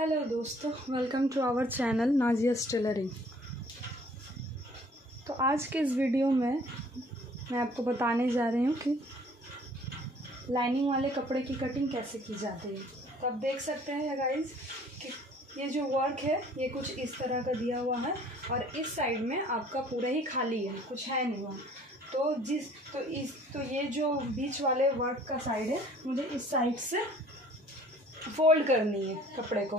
Hello दोस्तों, welcome to our channel Nazia's tailoring. तो आज के इस वीडियो में मैं आपको बताने जा रही हूँ कि लाइनिंग वाले कपड़े की कटिंग कैसे की जाती है। तो आप देख सकते हैं गाइज कि ये जो वर्क है ये कुछ इस तरह का दिया हुआ है और इस साइड में आपका पूरा ही खाली है, कुछ है नहीं वहाँ। तो ये जो बीच वाले वर्क का साइड है मुझे इस साइड से फोल्ड करनी है कपड़े को।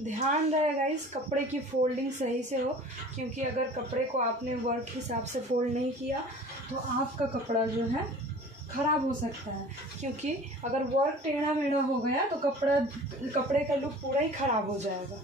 ध्यान रहे गाइस कपड़े की फोल्डिंग सही से हो, क्योंकि अगर कपड़े को आपने वर्क हिसाब से फोल्ड नहीं किया तो आपका कपड़ा जो है ख़राब हो सकता है। क्योंकि अगर वर्क टेढ़ा मेढ़ा हो गया तो कपड़े का लुक पूरा ही ख़राब हो जाएगा।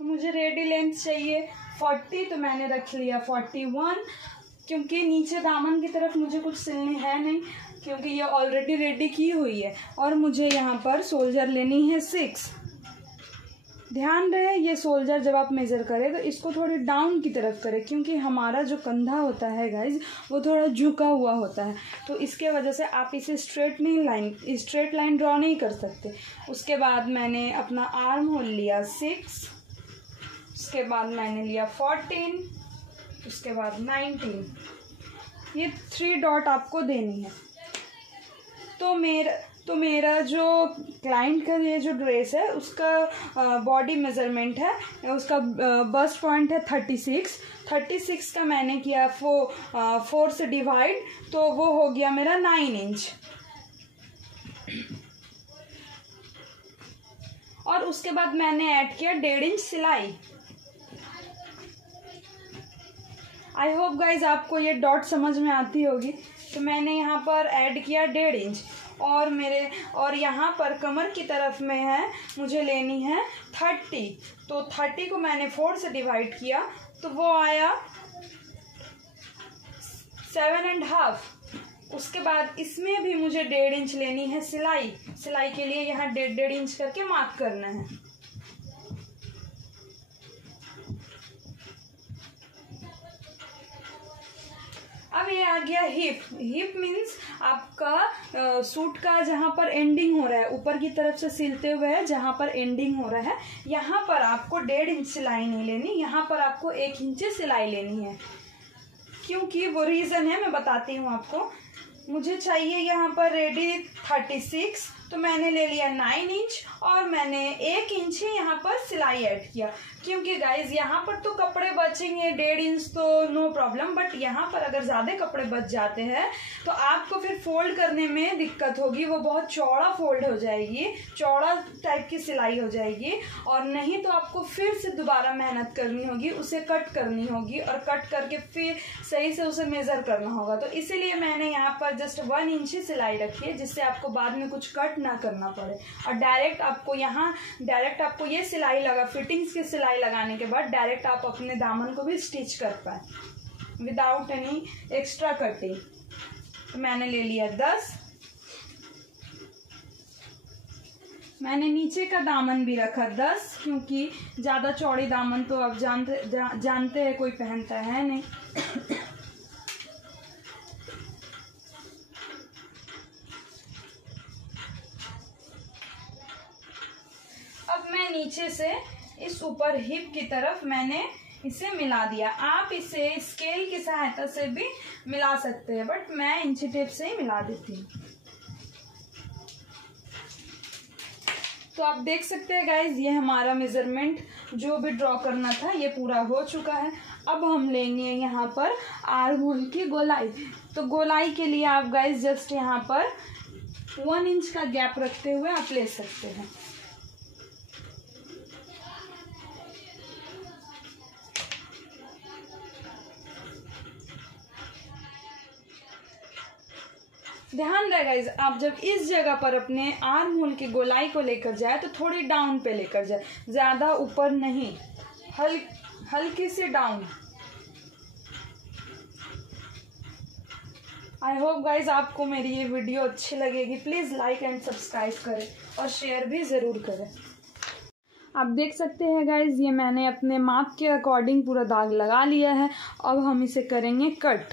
मुझे रेडी लेंथ चाहिए 40, तो मैंने रख लिया 41, क्योंकि नीचे दामन की तरफ मुझे कुछ सिलनी है नहीं, क्योंकि ये ऑलरेडी रेडी की हुई है। और मुझे यहाँ पर सोल्जर लेनी है 6। ध्यान रहे ये सोल्जर जब आप मेज़र करें तो इसको थोड़ी डाउन की तरफ करें, क्योंकि हमारा जो कंधा होता है गाइज वो थोड़ा झुका हुआ होता है, तो इसके वजह से आप इसे स्ट्रेट लाइन ड्रॉ नहीं कर सकते। उसके बाद मैंने अपना आर्म होल लिया 6, उसके बाद मैंने लिया 14, उसके बाद 19। ये 3 डॉट आपको देनी है। तो मेरा जो क्लाइंट का ये जो ड्रेस है उसका बॉडी मेज़रमेंट है, उसका बस्ट पॉइंट है 36 का मैंने किया 4 से डिवाइड, तो वो हो गया मेरा 9 इंच। और उसके बाद मैंने ऐड किया 1.5 इंच सिलाई। आई होप गाइज आपको ये डॉट समझ में आती होगी। तो मैंने यहाँ पर ऐड किया 1.5 इंच और यहाँ पर कमर की तरफ में है मुझे लेनी है 30, तो 30 को मैंने 4 से डिवाइड किया तो वो आया 7.5। उसके बाद इसमें भी मुझे 1.5 इंच लेनी है सिलाई के लिए यहाँ 1.5 इंच करके मार्क करना है। अब ये आ गया हिप मीन्स आपका सूट का जहाँ पर एंडिंग हो रहा है, ऊपर की तरफ से सिलते हुए है जहाँ पर एंडिंग हो रहा है, यहाँ पर आपको 1.5 इंच सिलाई नहीं लेनी, यहाँ पर आपको 1 इंच सिलाई लेनी है। क्योंकि वो रीज़न है, मैं बताती हूँ आपको। मुझे चाहिए यहाँ पर रेडी 36, तो मैंने ले लिया 9 इंच और मैंने 1 इंच ही यहाँ पर सिलाई ऐड किया। क्योंकि गाइज यहाँ पर तो कपड़े बचेंगे 1.5 इंच तो नो प्रॉब्लम, बट यहाँ पर अगर ज़्यादा कपड़े बच जाते हैं तो आपको फिर फोल्ड करने में दिक्कत होगी, वो बहुत चौड़ा फोल्ड हो जाएगी, चौड़ा टाइप की सिलाई हो जाएगी, और नहीं तो आपको फिर से दोबारा मेहनत करनी होगी, उसे कट करनी होगी और कट करके फिर सही से उसे मेज़र करना होगा। तो इसीलिए मैंने यहाँ पर जस्ट 1 इंच ही सिलाई रखी है, जिससे आपको बाद में कुछ कट ना करना पड़े। और डायरेक्ट आपको ये सिलाई लगा, फिटिंग्स की सिलाई लगाने के बाद डायरेक्ट आप अपने दामन को भी स्टिच कर पाए विदाउट एनी एक्स्ट्रा कटिंग। तो मैंने ले लिया 10। मैंने नीचे का दामन भी रखा 10, क्योंकि ज़्यादा चौड़ी दामन तो आप जानते हैं कोई पहनता है नहीं। मैं नीचे से इस ऊपर हिप की तरफ मैंने इसे मिला दिया। आप इसे स्केल की सहायता से भी मिला सकते हैं, बट मैं इंची टेप से ही मिला देती हूँ। तो आप देख सकते हैं गाइज ये हमारा मेजरमेंट जो भी ड्रॉ करना था ये पूरा हो चुका है। अब हम लेंगे यहाँ पर आर्म होल की गोलाई। तो गोलाई के लिए आप गाइज जस्ट यहाँ पर 1 इंच का गैप रखते हुए आप ले सकते हैं। ध्यान रहे गाइज, आप जब इस जगह पर अपने आर्म होल की गोलाई को लेकर जाए तो थोड़ी डाउन पे लेकर जाए, ज़्यादा ऊपर नहीं, हल्की से डाउन। आई होप गाइज आपको मेरी ये वीडियो अच्छी लगेगी। प्लीज़ लाइक एंड सब्सक्राइब करें और शेयर भी ज़रूर करें। आप देख सकते हैं गाइज, ये मैंने अपने माप के अकॉर्डिंग पूरा दाग लगा लिया है। अब हम इसे करेंगे कट।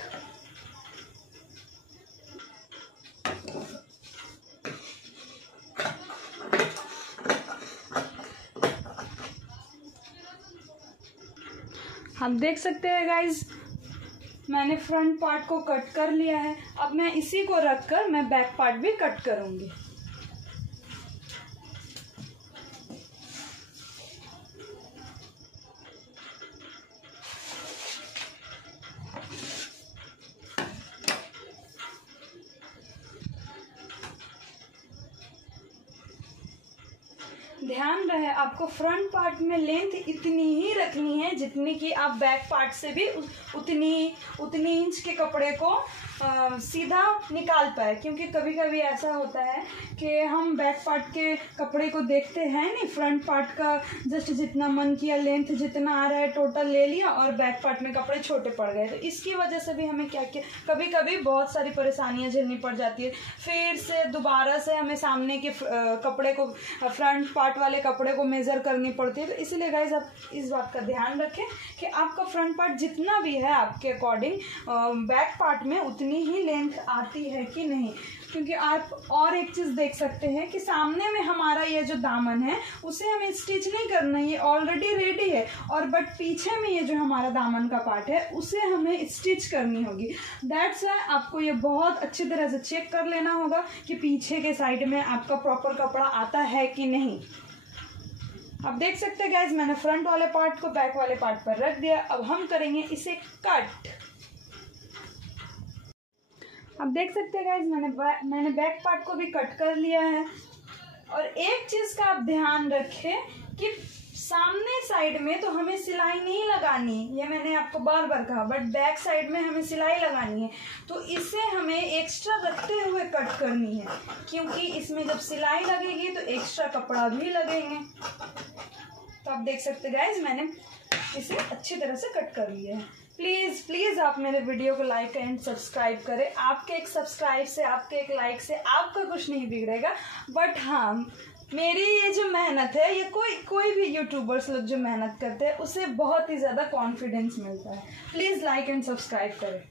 आप देख सकते हैं गाइज, मैंने फ्रंट पार्ट को कट कर लिया है। अब मैं इसी को रखकर मैं बैक पार्ट भी कट करूंगी। ध्यान रहे आपको फ्रंट पार्ट में लेंथ इतनी ही रखनी है जितनी कि आप बैक पार्ट से भी उतनी इंच के कपड़े को सीधा निकाल पाए। क्योंकि कभी कभी ऐसा होता है कि हम बैक पार्ट के कपड़े को देखते हैं नहीं, फ्रंट पार्ट का जस्ट जितना मन किया लेंथ जितना आ रहा है टोटल ले लिया और बैक पार्ट में कपड़े छोटे पड़ गए। तो इसकी वजह से भी हमें क्या किया, कभी कभी बहुत सारी परेशानियां झेलनी पड़ जाती है। फिर से दोबारा से हमें सामने के कपड़े को, फ्रंट पार्ट वाले कपड़े को मेजर करनी पड़ती है। तो इसलिए गाइज आप इस बात का ध्यान रखें कि आपका फ्रंट पार्ट जितना भी है आपके अकॉर्डिंग बैक पार्ट में उतनी ही लेंथ आती है कि नहीं। क्योंकि आप और एक चीज देख सकते हैं कि सामने में हमारा ये जो दामन है उसे हमें स्टिच नहीं करना, ये ऑलरेडी रेडी है। और बट पीछे में ये जो हमारा दामन का पार्ट है उसे हमें स्टिच करनी होगी। दैट्स वाई आपको ये बहुत अच्छी तरह से चेक कर लेना होगा कि पीछे के साइड में आपका प्रॉपर कपड़ा आता है कि नहीं। आप देख सकते हैं गाइज, मैंने फ्रंट वाले पार्ट को बैक वाले पार्ट पर रख दिया। अब हम करेंगे इसे कट। आप देख सकते हैं गाइज, मैंने बैक पार्ट को भी कट कर लिया है। और एक चीज का आप ध्यान रखें कि सामने साइड में तो हमें सिलाई नहीं लगानी, ये मैंने आपको बार बार कहा, बट बैक साइड में हमें सिलाई लगानी है। तो इसे हमें एक्स्ट्रा रखते हुए कट करनी है, क्योंकि इसमें जब सिलाई लगेगी तो एक्स्ट्रा कपड़ा भी लगेंगे। तो आप देख सकते गाइज, मैंने इसे अच्छी तरह से कट कर लिया है। प्लीज़ प्लीज़ आप मेरे वीडियो को लाइक एंड सब्सक्राइब करें। आपके एक सब्सक्राइब से, आपके एक लाइक से आपका कुछ नहीं बिगड़ेगा। बट हाँ, मेरी ये जो मेहनत है, ये कोई भी यूट्यूबर्स लोग जो मेहनत करते हैं उसे बहुत ही ज़्यादा कॉन्फिडेंस मिलता है। प्लीज़ लाइक एंड सब्सक्राइब करें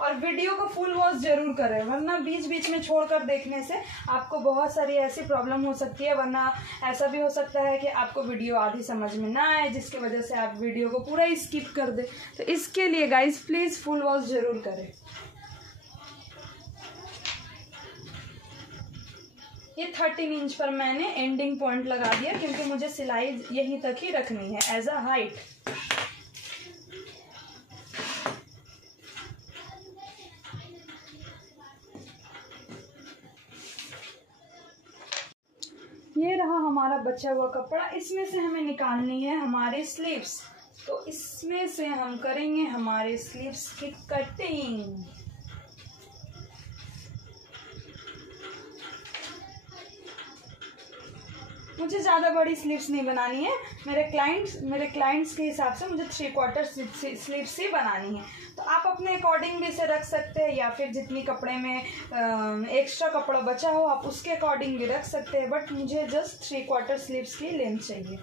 और वीडियो को फुल वॉच जरूर करें, वरना बीच बीच में छोड़कर देखने से आपको बहुत सारी ऐसी प्रॉब्लम हो सकती है। वरना ऐसा भी हो सकता है कि आपको वीडियो आधी समझ में ना आए, जिसकी वजह से आप वीडियो को पूरा ही स्किप कर दें। तो इसके लिए गाइज प्लीज़ फुल वॉच जरूर करें। ये 13 इंच पर मैंने एंडिंग पॉइंट लगा दिया, क्योंकि मुझे सिलाई यहीं तक ही रखनी है एज अ हाइट। ये रहा हमारा बचा हुआ कपड़ा। इसमें से हमें निकालनी है हमारे स्लीव्स। तो इसमें से हम करेंगे हमारे स्लीव्स की कटिंग। मुझे ज़्यादा बड़ी स्लीव्स नहीं बनानी है। मेरे क्लाइंट्स के हिसाब से मुझे 3/4 स्लीव्स ही बनानी है। तो आप अपने अकॉर्डिंग भी इसे रख सकते हैं, या फिर जितनी कपड़े में एक्स्ट्रा कपड़ा बचा हो आप उसके अकॉर्डिंग भी रख सकते हैं। बट मुझे जस्ट 3/4 स्लीव्स की लेंथ चाहिए।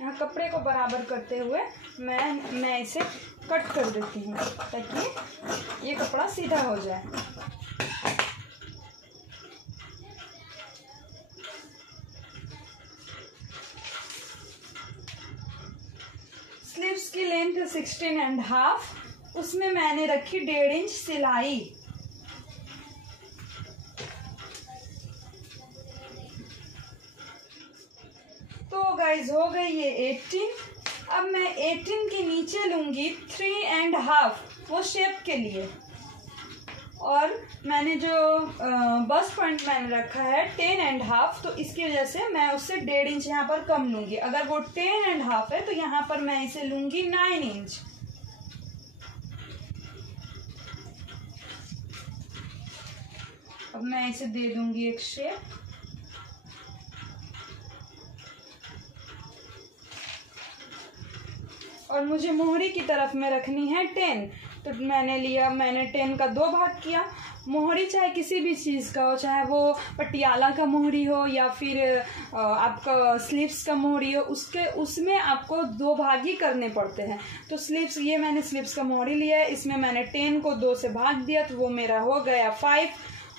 यहाँ कपड़े को बराबर करते हुए मैं इसे कट कर देती हूँ, ताकि ये कपड़ा सीधा हो जाए। स्लीव्स की लेंथ 16.5, उसमें मैंने रखी 1.5 इंच सिलाई। तो गाइज हो गई ये 18। अब मैं 18 के नीचे लूंगी 3.5 वो शेप के लिए। और मैंने जो बस्ट पॉइंट मैंने रखा है 10.5, तो इसकी वजह से मैं उससे 1.5 इंच यहाँ पर कम लूंगी। अगर वो 10.5 है तो यहाँ पर मैं इसे लूंगी 9 इंच। अब मैं इसे दे दूंगी एक शेप। और मुझे मोहरी की तरफ में रखनी है 10। तो मैंने 10 का 2 भाग किया। मोहरी चाहे किसी भी चीज़ का हो, चाहे वो पटियाला का मोहरी हो या फिर आपका स्लीव्स का मोहरी हो, उसमें आपको 2 भाग ही करने पड़ते हैं। तो ये मैंने स्लीव्स का मोहरी लिया है, इसमें मैंने 10 को 2 से भाग दिया, तो वो मेरा हो गया 5।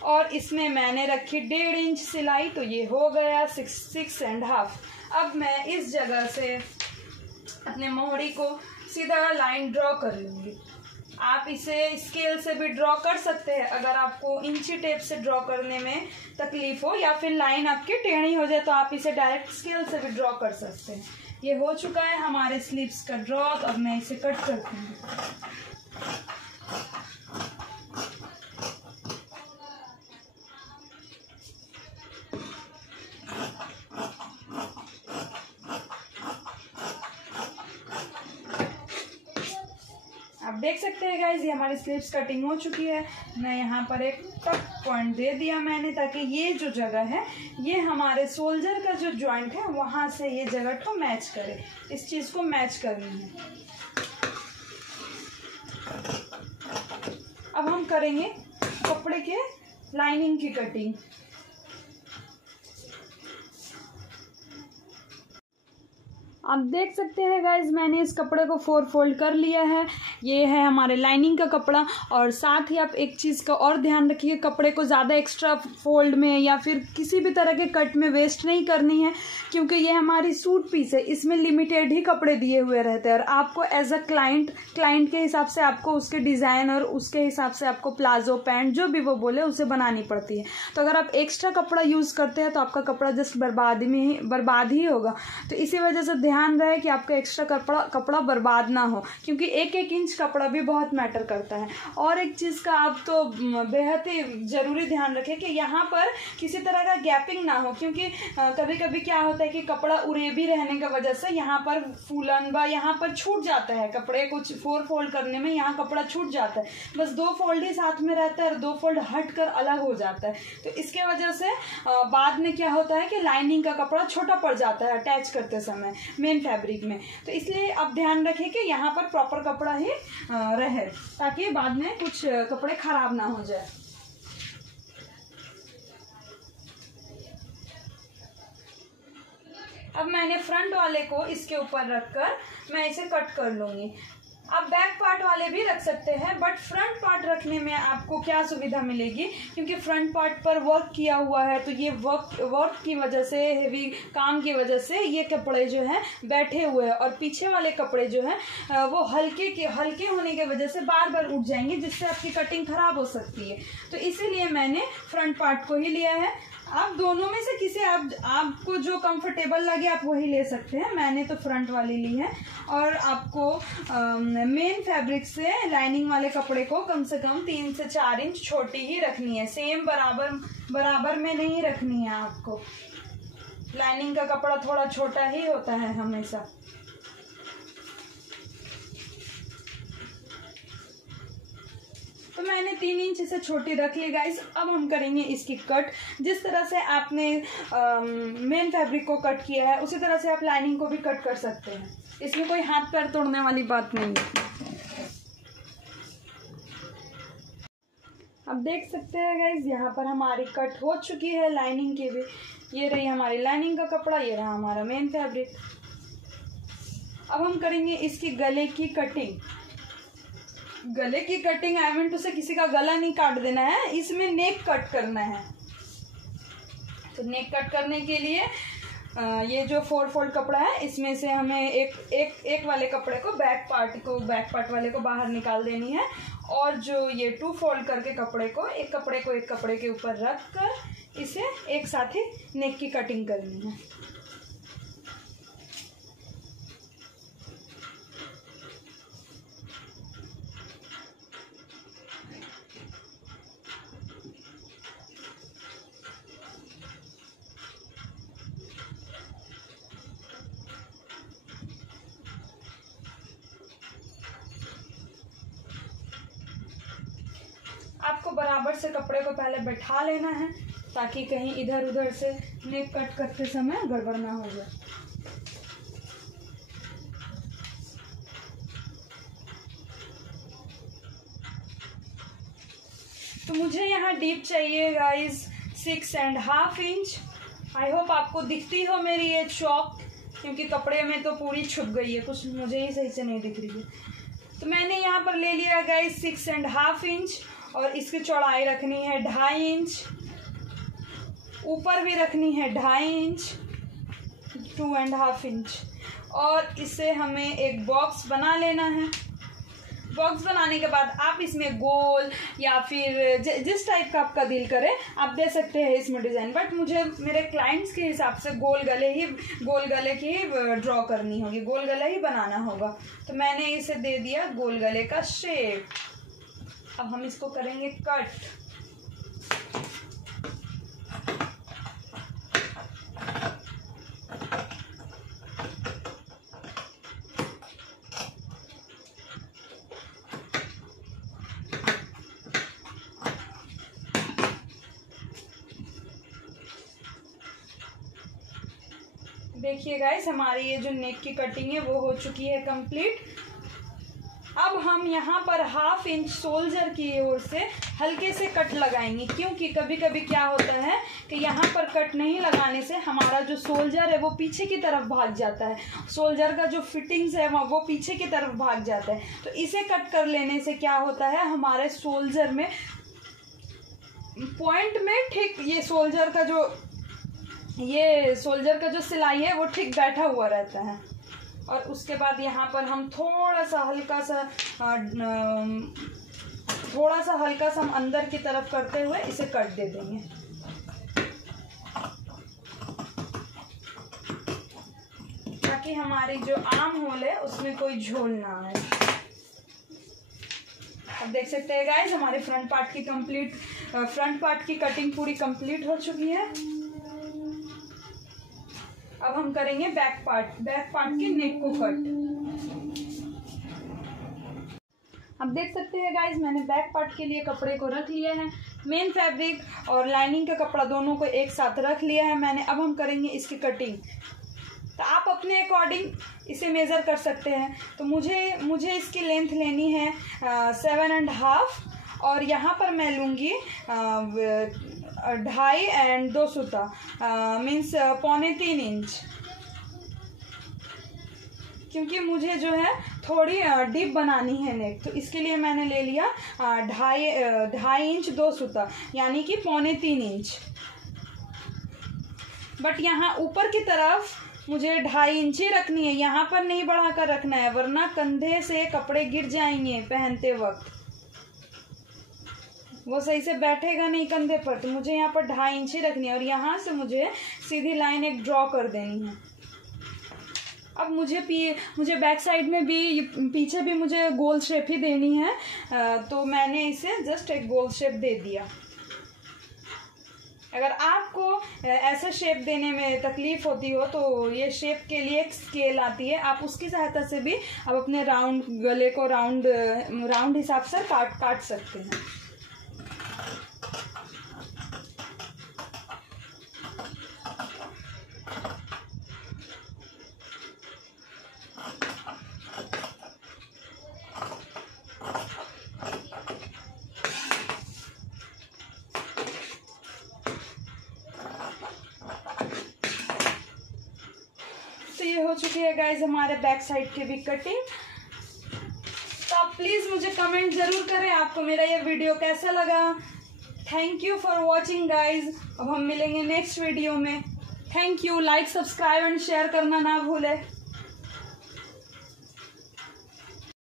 और इसमें मैंने रखी 1.5 इंच सिलाई, तो ये हो गया 6.5। अब मैं इस जगह से अपने मोहरी को सीधा लाइन ड्रॉ कर लूँगी। आप इसे स्केल से भी ड्रॉ कर सकते हैं अगर आपको इंची टेप से ड्रॉ करने में तकलीफ हो, या फिर लाइन आपकी टेढ़ी हो जाए तो आप इसे डायरेक्ट स्केल से भी ड्रॉ कर सकते हैं। ये हो चुका है हमारे स्लीव्स का ड्रॉ। अब मैं इसे कट करती हूँ। आप देख सकते हैं गाइज, ये हमारी स्लीव्स कटिंग हो चुकी है। मैं यहाँ पर एक टक पॉइंट दे दिया मैंने, ताकि ये जो जगह है ये हमारे शोल्डर का जो जॉइंट है वहाँ से ये जगह को मैच करे। इस चीज़ को मैच करनी है। अब हम करेंगे कपड़े के लाइनिंग की कटिंग। आप देख सकते हैं गाइज, मैंने इस कपड़े को 4 फोल्ड कर लिया है। ये है हमारे लाइनिंग का कपड़ा। और साथ ही आप एक चीज़ का और ध्यान रखिए, कपड़े को ज़्यादा एक्स्ट्रा फोल्ड में या फिर किसी भी तरह के कट में वेस्ट नहीं करनी है, क्योंकि ये हमारी सूट पीस है, इसमें लिमिटेड ही कपड़े दिए हुए रहते हैं। और आपको एज अ क्लाइंट के हिसाब से आपको उसके डिज़ाइन और उसके हिसाब से आपको प्लाजो, पैंट, जो भी वो बोले उसे बनानी पड़ती है। तो अगर आप एक्स्ट्रा कपड़ा यूज़ करते हैं तो आपका कपड़ा जस्ट बर्बाद ही होगा। तो इसी वजह से ध्यान रहे कि आपका एक्स्ट्रा कपड़ा बर्बाद ना हो, क्योंकि 1-1 इंच कपड़ा भी बहुत मैटर करता है। और एक चीज़ का आप तो बेहद ही ज़रूरी ध्यान रखें कि यहाँ पर किसी तरह का गैपिंग ना हो, क्योंकि कभी कभी क्या होता है कि कपड़ा उरेबी रहने की वजह से यहाँ पर फूलन व यहाँ पर छूट जाता है। कपड़े को 4 फोल्ड करने में यहाँ कपड़ा छूट जाता है, बस 2 फोल्ड ही साथ में रहता है और 2 फोल्ड हट कर अलग हो जाता है। तो इसके वजह से बाद में क्या होता है कि लाइनिंग का कपड़ा छोटा पड़ जाता है अटैच करते समय मेन फैब्रिक में। तो इसलिए आप ध्यान रखें कि यहाँ पर प्रॉपर कपड़ा ही रहे, ताकि बाद में कुछ कपड़े खराब ना हो जाए। अब मैंने फ्रंट वाले को इसके ऊपर रखकर मैं इसे कट कर लूँगी। आप बैक पार्ट वाले भी रख सकते हैं, बट फ्रंट पार्ट रखने में आपको क्या सुविधा मिलेगी, क्योंकि फ्रंट पार्ट पर वर्क किया हुआ है, तो ये वर्क की वजह से, हेवी काम की वजह से ये कपड़े जो हैं बैठे हुए हैं, और पीछे वाले कपड़े जो हैं वो हल्के होने की वजह से बार बार उठ जाएंगे, जिससे आपकी कटिंग खराब हो सकती है। तो इसीलिए मैंने फ्रंट पार्ट को ही लिया है। आप दोनों में से किसी आपको जो कंफर्टेबल लगे आप वही ले सकते हैं। मैंने तो फ्रंट वाली ली है। और आपको मेन फैब्रिक से लाइनिंग वाले कपड़े को कम से कम 3 से 4 इंच छोटी ही रखनी है, सेम बराबर में नहीं रखनी है आपको। लाइनिंग का कपड़ा थोड़ा छोटा ही होता है हमेशा। तो मैंने 3 इंच से छोटी रख ली गाइस। अब हम करेंगे इसकी कट। जिस तरह से आपने मेन फैब्रिक को कट किया है उसी तरह से आप लाइनिंग को भी कट कर सकते हैं। इसमें कोई हाथ पैर तोड़ने वाली बात नहीं है। अब देख सकते हैं गाइस, यहाँ पर हमारी कट हो चुकी है लाइनिंग की भी। ये रही हमारी लाइनिंग का कपड़ा, ये रहा हमारा मेन फैब्रिक। अब हम करेंगे इसकी गले की कटिंग। गले की कटिंग आई मीन टू से किसी का गला नहीं काट देना है, इसमें नेक कट करना है। तो नेक कट करने के लिए ये जो 4 फोल्ड कपड़ा है इसमें से हमें एक वाले कपड़े को बैक पार्ट वाले को बाहर निकाल देनी है, और जो ये 2 फोल्ड करके कपड़े को एक कपड़े के ऊपर रख कर इसे एक साथ ही नेक की कटिंग करनी है। आपको बराबर से कपड़े को पहले बैठा लेना है, ताकि कहीं इधर उधर से नेक कट करते समय गड़बड़ ना हो जाए। तो मुझे यहाँ डीप चाहिए गाइज 6.5 इंच। आई होप आपको दिखती हो मेरी ये चौक, क्योंकि कपड़े में तो पूरी छुप गई है, कुछ मुझे ही सही से नहीं दिख रही है। तो मैंने यहाँ पर ले लिया गाइज 6.5 इंच, और इसकी चौड़ाई रखनी है 2.5 इंच, ऊपर भी रखनी है 2.5 इंच, 2.5 इंच। और इसे हमें एक बॉक्स बना लेना है। बॉक्स बनाने के बाद आप इसमें गोल या फिर जिस टाइप का आपका दिल करे आप दे सकते हैं इसमें डिज़ाइन, बट मुझे मेरे क्लाइंट्स के हिसाब से गोल गले की ड्रॉ करनी होगी, गोल गला ही बनाना होगा। तो मैंने इसे दे दिया गोल गले का शेप। अब हम इसको करेंगे कट। देखिए गाइस, हमारी ये जो नेक की कटिंग है वो हो चुकी है कंप्लीट। अब हम यहाँ पर 1/2 इंच शोल्डर की ओर से हल्के से कट लगाएंगे, क्योंकि कभी कभी क्या होता है कि यहाँ पर कट नहीं लगाने से हमारा जो शोल्डर है वो पीछे की तरफ भाग जाता है, शोल्डर का जो फिटिंग्स है वो पीछे की तरफ भाग जाता है। तो इसे कट कर लेने से क्या होता है, हमारे शोल्डर में पॉइंट में ठीक ये शोल्डर का जो सिलाई है वो ठीक बैठा हुआ रहता है। और उसके बाद यहाँ पर हम थोड़ा सा हल्का सा हम अंदर की तरफ करते हुए इसे कट दे देंगे, ताकि हमारी जो आर्म होल है उसमें कोई झोल ना आए। अब देख सकते हैं गाइस, हमारे फ्रंट पार्ट की कटिंग पूरी कंप्लीट हो चुकी है। अब हम करेंगे बैक पार्ट के नेक को कट। अब देख सकते हैं गाइस, मैंने बैक पार्ट के लिए कपड़े को रख लिया है, मेन फैब्रिक और लाइनिंग का कपड़ा दोनों को एक साथ रख लिया है मैंने। अब हम करेंगे इसकी कटिंग। तो आप अपने अकॉर्डिंग इसे मेज़र कर सकते हैं। तो मुझे इसकी लेंथ लेनी है 7.5, और यहाँ पर मैं लूँगी 2.5 एंड 2 सूता मीन्स 3.25 इंच, क्योंकि मुझे जो है थोड़ी डीप बनानी है नेक। तो इसके लिए मैंने ले लिया 2.5 इंच 2 सूता, यानी कि 3.25 इंच। बट यहाँ ऊपर की तरफ मुझे 2.5 इंच ही रखनी है, यहाँ पर नहीं बढ़ाकर रखना है, वरना कंधे से कपड़े गिर जाएंगे पहनते वक्त, वो सही से बैठेगा नहीं कंधे पर। तो मुझे यहाँ पर 2.5 इंच ही रखनी है, और यहाँ से मुझे सीधी लाइन एक ड्रॉ कर देनी है। अब मुझे बैक साइड में भी, पीछे भी मुझे गोल शेप ही देनी है, तो मैंने इसे जस्ट एक गोल शेप दे दिया। अगर आपको ऐसे शेप देने में तकलीफ होती हो तो ये शेप के लिए एक स्केल आती है, आप उसकी सहायता से भी आप अपने गले को राउंड हिसाब से काट सकते हैं। तो ये हो चुकी है गाइज हमारे बैक साइड की भी कटिंग। तो आप प्लीज़ मुझे कमेंट ज़रूर करें आपको मेरा ये वीडियो कैसा लगा। Thank you for watching guys. अब हम मिलेंगे नेक्स्ट वीडियो में। Thank you. Like, subscribe and share करना ना भूलें।